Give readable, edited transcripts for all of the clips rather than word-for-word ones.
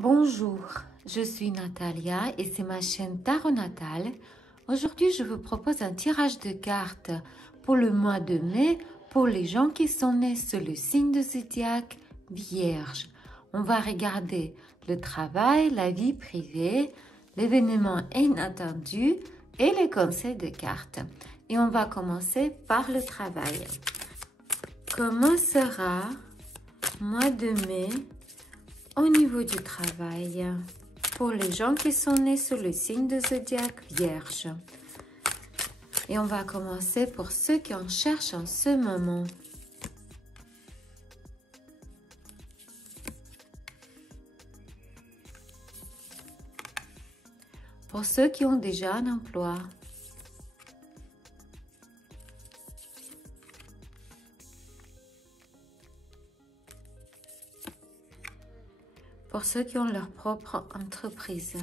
Bonjour, je suis Natalia et c'est ma chaîne Tarot Natal. Aujourd'hui, je vous propose un tirage de cartes pour le mois de mai pour les gens qui sont nés sous le signe de zodiaque Vierge. On va regarder le travail, la vie privée, l'événement inattendu et les conseils de cartes. Et on va commencer par le travail. Comment sera mois de mai au niveau du travail pour les gens qui sont nés sous le signe de zodiaque Vierge? Et on va commencer pour ceux qui en cherchent en ce moment. Pour ceux qui ont déjà un emploi. Pour ceux qui ont leur propre entreprise.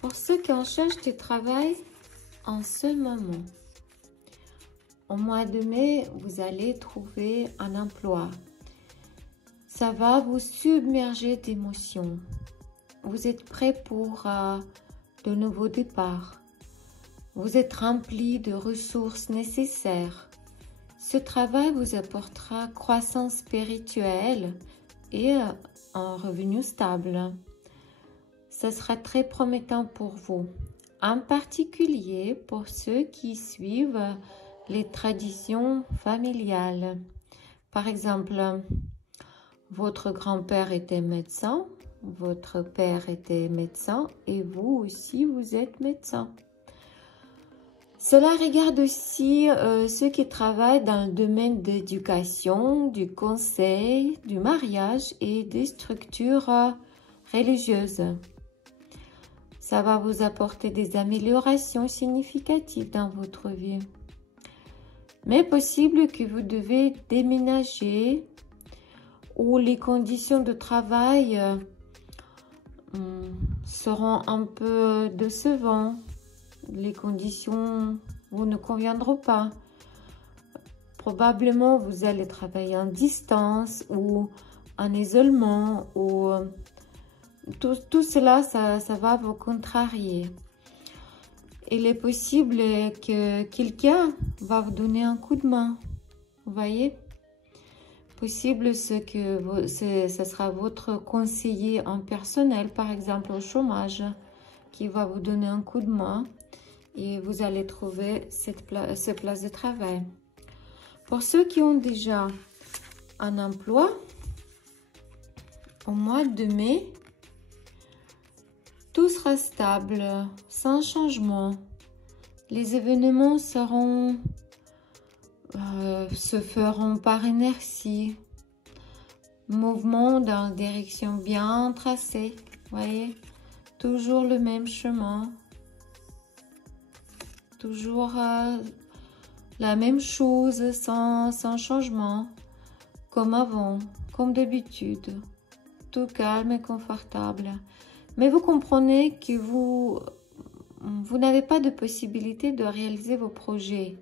Pour ceux qui en cherchent du travail en ce moment. Au mois de mai, vous allez trouver un emploi. Ça va vous submerger d'émotions. Vous êtes prêt pour de nouveaux départs. Vous êtes rempli de ressources nécessaires. Ce travail vous apportera croissance spirituelle et un revenu stable. Ce sera très promettant pour vous, en particulier pour ceux qui suivent les traditions familiales. Par exemple, votre grand-père était médecin, votre père était médecin et vous aussi, vous êtes médecin. Cela regarde aussi ceux qui travaillent dans le domaine de l'éducation, du conseil, du mariage et des structures religieuses. Ça va vous apporter des améliorations significatives dans votre vie. Mais possible que vous devez déménager ou les conditions de travail seront un peu décevantes. Les conditions vous ne conviendront pas. Probablement, vous allez travailler en distance ou en isolement ou tout cela, ça va vous contrarier. Il est possible que quelqu'un va vous donner un coup de main. Vous voyez? Possible que ce sera votre conseiller en personnel, par exemple au chômage, qui va vous donner un coup de main et vous allez trouver cette place de travail. Pour ceux qui ont déjà un emploi, au mois de mai, tout sera stable, sans changement. Les événements se feront par inertie. Mouvement dans une direction bien tracée. Voyez, toujours le même chemin. Toujours la même chose, sans changement. Comme avant, comme d'habitude. Tout calme et confortable. Mais vous comprenez que vous n'avez pas de possibilité de réaliser vos projets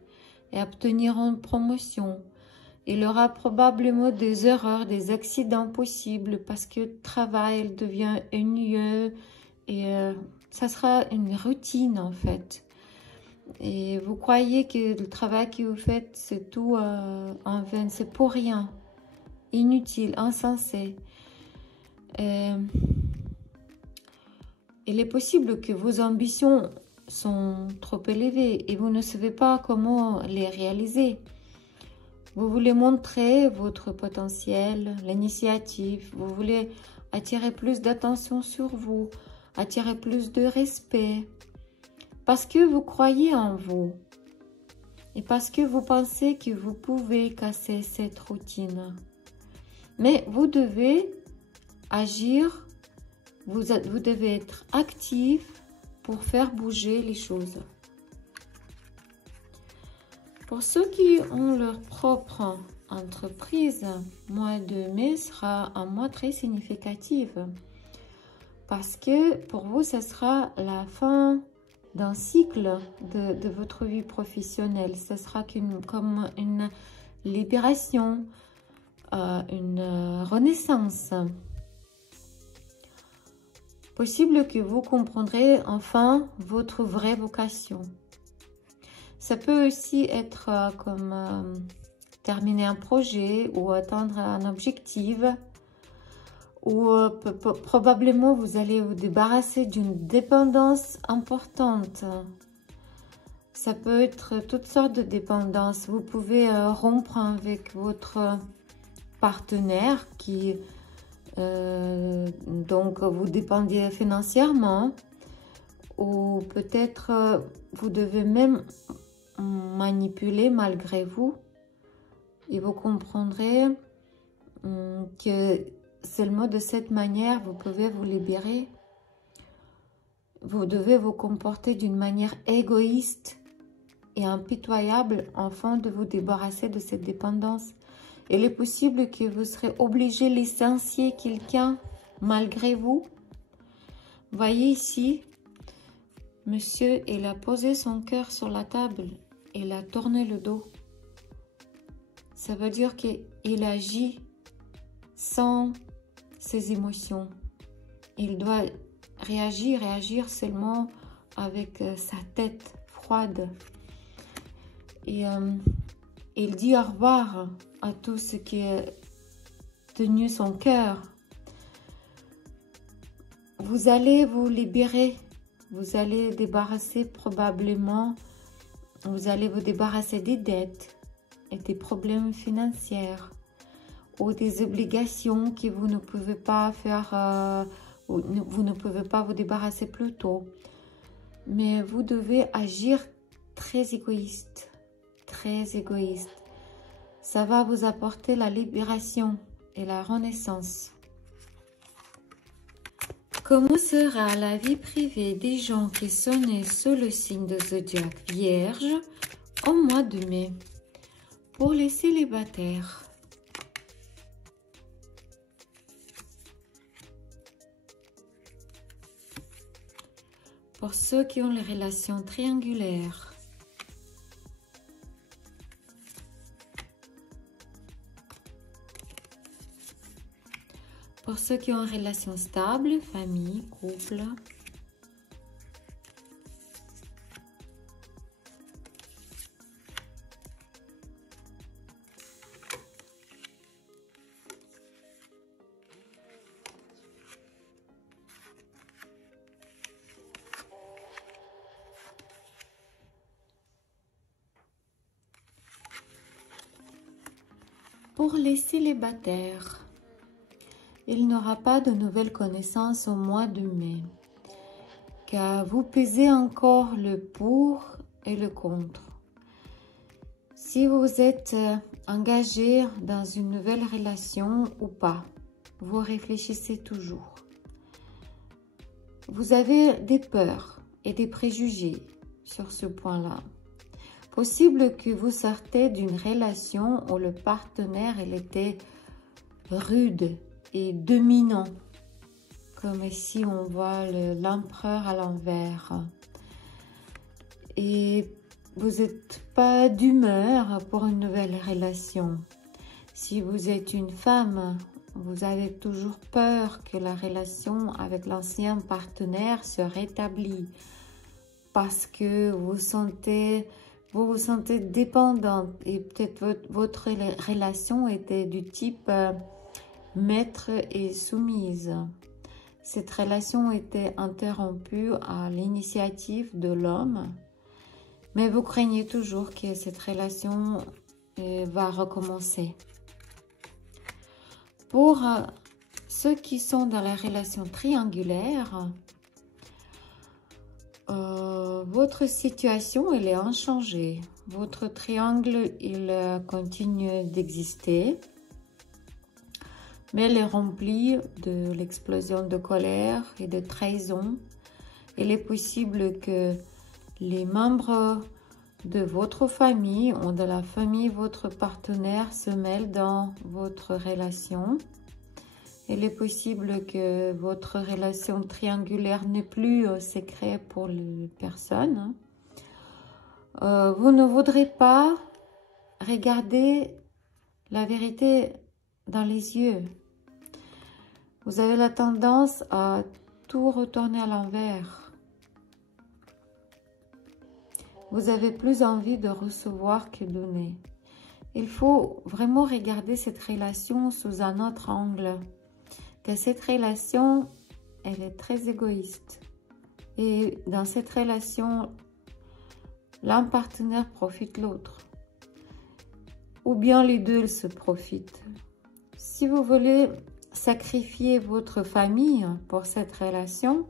et obtenir une promotion. Il y aura probablement des erreurs, des accidents possibles parce que le travail devient ennuyeux et ça sera une routine en fait. Et vous croyez que le travail que vous faites, c'est tout en vain, c'est pour rien, inutile, insensé. Il est possible que vos ambitions sont trop élevées et vous ne savez pas comment les réaliser. Vous voulez montrer votre potentiel, l'initiative, vous voulez attirer plus d'attention sur vous, attirer plus de respect, parce que vous croyez en vous et parce que vous pensez que vous pouvez casser cette routine. Mais vous devez agir. Vous devez être actif pour faire bouger les choses. Pour ceux qui ont leur propre entreprise, mois de mai sera un mois très significatif parce que pour vous, ce sera la fin d'un cycle de votre vie professionnelle. Ce sera comme une libération, une renaissance. Possible que vous comprendrez enfin votre vraie vocation. Ça peut aussi être comme terminer un projet ou atteindre un objectif. Ou probablement vous allez vous débarrasser d'une dépendance importante. Ça peut être toutes sortes de dépendances. Vous pouvez rompre avec votre partenaire qui donc vous dépendez financièrement, ou peut-être vous devez même manipuler malgré vous, et vous comprendrez que seulement de cette manière vous pouvez vous libérer. Vous devez vous comporter d'une manière égoïste et impitoyable afin de vous débarrasser de cette dépendance. Il est possible que vous serez obligé de licencier quelqu'un malgré vous. Voyez ici, monsieur, il a posé son cœur sur la table. Il a tourné le dos. Ça veut dire qu'il agit sans ses émotions. Il doit réagir seulement avec sa tête froide. Et il dit au revoir à tout ce qui est tenu son cœur. Vous allez vous libérer, vous allez débarrasser probablement, vous allez vous débarrasser des dettes et des problèmes financiers ou des obligations que vous ne pouvez pas faire, vous ne pouvez pas vous débarrasser plus tôt. Mais vous devez agir très égoïste, très égoïste. Ça va vous apporter la libération et la renaissance. Comment sera la vie privée des gens qui sont nés sous le signe de zodiaque Vierge au mois de mai? Pour les célibataires. Pour ceux qui ont les relations triangulaires. Pour ceux qui ont une relation stable, famille, couple. Pour les célibataires. Il n'aura pas de nouvelles connaissances au mois de mai, car vous pesez encore le pour et le contre. Si vous êtes engagé dans une nouvelle relation ou pas, vous réfléchissez toujours. Vous avez des peurs et des préjugés sur ce point-là. Possible que vous sortez d'une relation où le partenaire il était rude et dominant, comme ici on voit l'empereur à l'envers, et vous n'êtes pas d'humeur pour une nouvelle relation. Si vous êtes une femme, vous avez toujours peur que la relation avec l'ancien partenaire se rétablisse parce que vous vous sentez dépendante, et peut-être votre relation était du type maître et soumise. Cette relation était interrompue à l'initiative de l'homme, mais vous craignez toujours que cette relation va recommencer. Pour ceux qui sont dans la relation triangulaire, votre situation elle est inchangée. Votre triangle il continue d'exister, mais elle est remplie de l'explosion de colère et de trahison. Il est possible que les membres de votre famille ou de la famille de votre partenaire se mêle dans votre relation. Il est possible que votre relation triangulaire n'est plus secret pour les personnes. Vous ne voudrez pas regarder la vérité dans les yeux. Vous avez la tendance à tout retourner à l'envers. Vous avez plus envie de recevoir que donner. Il faut vraiment regarder cette relation sous un autre angle. Que cette relation, elle est très égoïste. Et dans cette relation, l'un partenaire profite l'autre. Ou bien les deux se profitent. Si vous voulez sacrifier votre famille pour cette relation,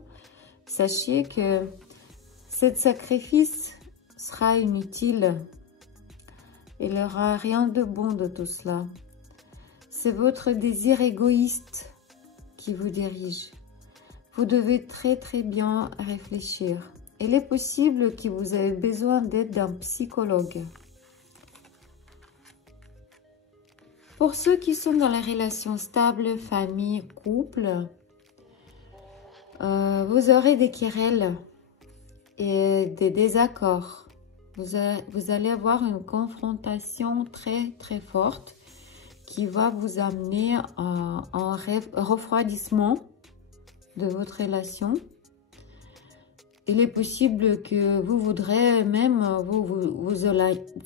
sachez que ce sacrifice sera inutile. Il n'y aura rien de bon de tout cela. C'est votre désir égoïste qui vous dirige. Vous devez très bien réfléchir. Il est possible que vous avez besoin d'aide d'un psychologue. Pour ceux qui sont dans la relation stable, famille, couple, vous aurez des querelles et des désaccords. Vous allez avoir une confrontation très forte qui va vous amener à un refroidissement de votre relation. Il est possible que vous voudrez même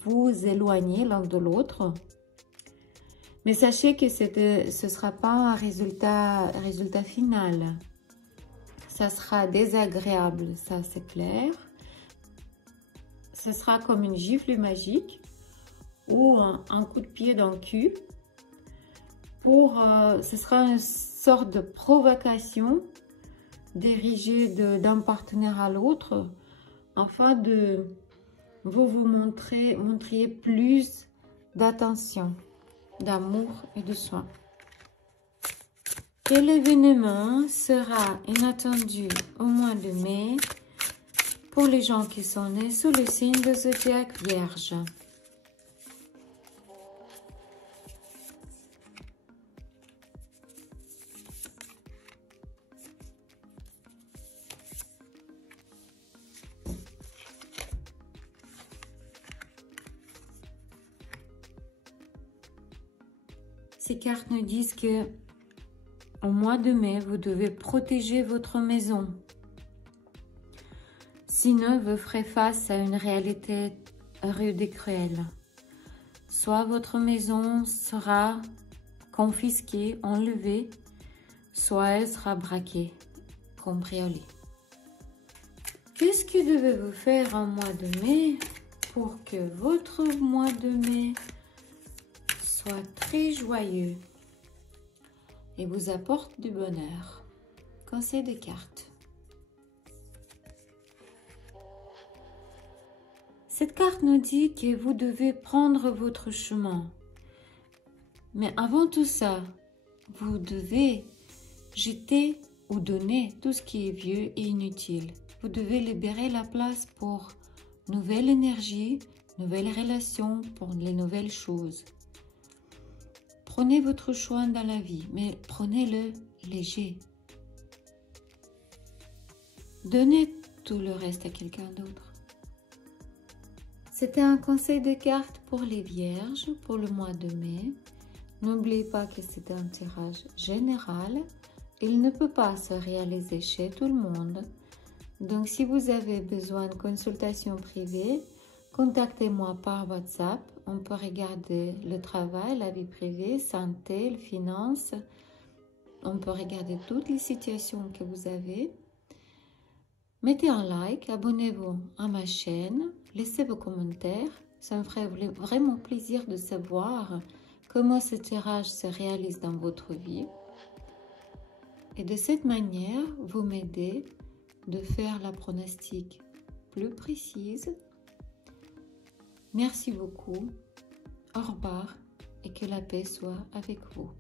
vous éloigner l'un de l'autre. Mais sachez que ce ne sera pas un résultat final. Ça sera désagréable, ça c'est clair. Ce sera comme une gifle magique ou un coup de pied dans le cul. Ce sera une sorte de provocation dirigée d'un partenaire à l'autre afin de vous montrer plus d'attention, d'amour et de soin. Quel événement sera inattendu au mois de mai pour les gens qui sont nés sous le signe de zodiaque Vierge? Ces cartes nous disent que au mois de mai, vous devez protéger votre maison. Sinon, vous ferez face à une réalité rude et cruelle. Soit votre maison sera confisquée, enlevée, soit elle sera braquée, cambriolée. Qu'est-ce que devez-vous faire en mois de mai pour que votre mois de mai soit très joyeux et vous apporte du bonheur? Conseil des cartes. Cette carte nous dit que vous devez prendre votre chemin. Mais avant tout ça, vous devez jeter ou donner tout ce qui est vieux et inutile. Vous devez libérer la place pour nouvelle énergie, nouvelles relations, pour les nouvelles choses. Prenez votre choix dans la vie, mais prenez-le léger. Donnez tout le reste à quelqu'un d'autre. C'était un conseil de cartes pour les vierges pour le mois de mai. N'oubliez pas que c'est un tirage général. Il ne peut pas se réaliser chez tout le monde. Donc, si vous avez besoin de consultation privée, contactez-moi par WhatsApp. On peut regarder le travail, la vie privée, santé, les finances. On peut regarder toutes les situations que vous avez. Mettez un like, abonnez-vous à ma chaîne, laissez vos commentaires. Ça me ferait vraiment plaisir de savoir comment ce tirage se réalise dans votre vie. Et de cette manière, vous m'aidez de faire la pronostic plus précise. Merci beaucoup. Au revoir et que la paix soit avec vous.